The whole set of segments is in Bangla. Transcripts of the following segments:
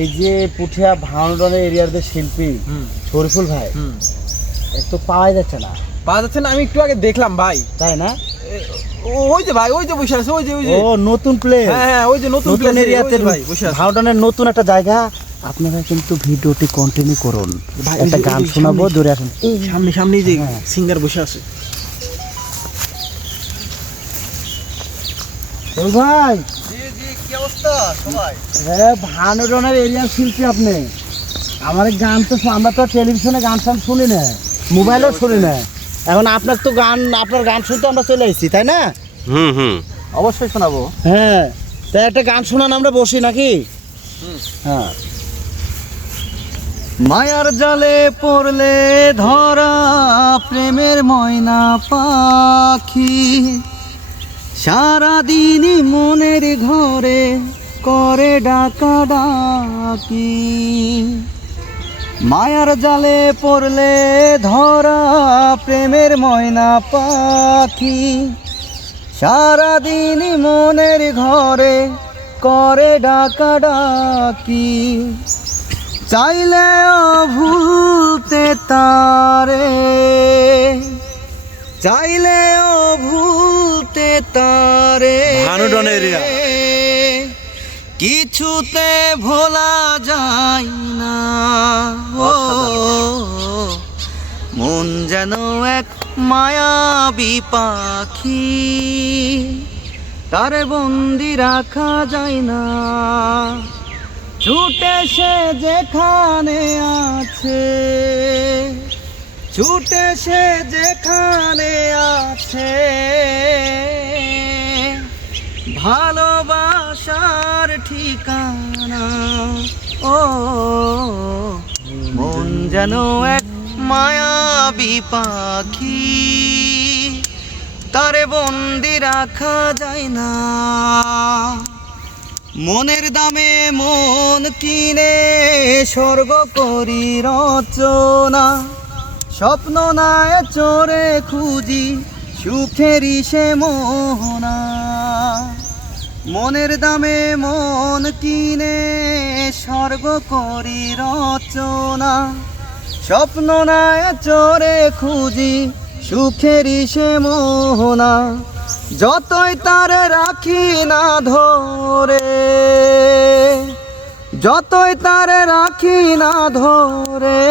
এই যে পুঠিয়া ভাঙড়ের এরিয়ার যে শিল্পী শরীফুল ভাই একটু পাওয়া যাচ্ছে না। পাওয়া যাচ্ছে না? আমি একটু আগে দেখলাম ভাই। তাই না? ওই যে ভাই, ওই যে বসে আছে, ওই যে ও নতুন প্লেস। হ্যাঁ, ওই যে নতুন এরিয়াতে ভাই বসে আছে। ভাঙড়ের নতুন একটা জায়গা। আপনারা কিন্তু ভিডিওটি কন্টিনিউ করুন, একটা গান শোনাবো, দূরে আসুন। সামনে সামনেই যে সিঙ্গার বসে আছে। ভাই কি অবস্থা সবাই? হ্যাঁ, ভাঙড়ের এরিয়ার শিল্পী আপনি। আমার গান তো আমরা তো টেলিভিশনে গান টান শুনি না, মোবাইলেও শুনি না। এখন আপনার তো গান, আপনার গান শুনতে আমরা চলে এসেছি, তাই না? অবশ্যই শোনাবো। হ্যাঁ, তাই একটা গান শোনান, আমরা বসি নাকি? হ্যাঁ। মায়ার জালে পড়লে ধরা প্রেমের ময়না পাখি, সারাদিনই মনের ঘরে করে ডাকা ডাকি। মায়ার জালে পড়লে ধরা প্রেমের ময়না পাখি, সারাদিনই মনের ঘরে করে ডাকা ডাকি। চাইলেও ভুলতে তারে, চাইলেও ভুলতে তারে, কিছুতে ভোলা যায় না। ও মন যেন এক মায়াবী পাখি, তারে বন্দি রাখা যায় না। ছুটে সে যেখানে আছে, ছুটে সে যেখানে আছে, ভালোবাসার ঠিকানা। ও মন যেন এক মায়াবী পাখি, তারে বন্দি রাখা যায় না। মনের দামে মন কিনে স্বর্গ করি রচনা, স্বপ্ন নায় চোরে খুঁজি সুখেরই সে মোহনা। মনের দামে মন কিনে স্বর্গ করি রচনা, স্বপ্ন নায় চোরে খুঁজি সুখেরই সে মোহনা। যতই তারে রাখি না ধরে, যতই তারে রাখি না ধরে,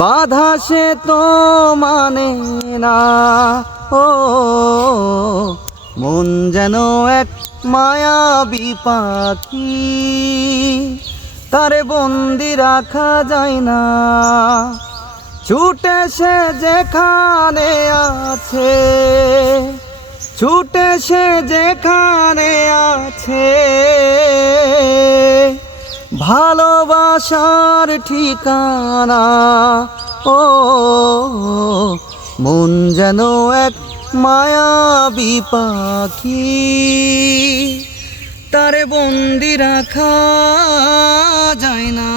বাধা সে তো মানে না। ও মন যেন এক মায়াবী পাখি, তারে বন্দি রাখা যায় না। ছুটে সে যেখানে আছে, ছুটে সে যেখানে আছে, ভালোবাসার ঠিকানা। ও মন যেন এক মায়াবী পাখি, তারে বন্দি রাখা যায় না।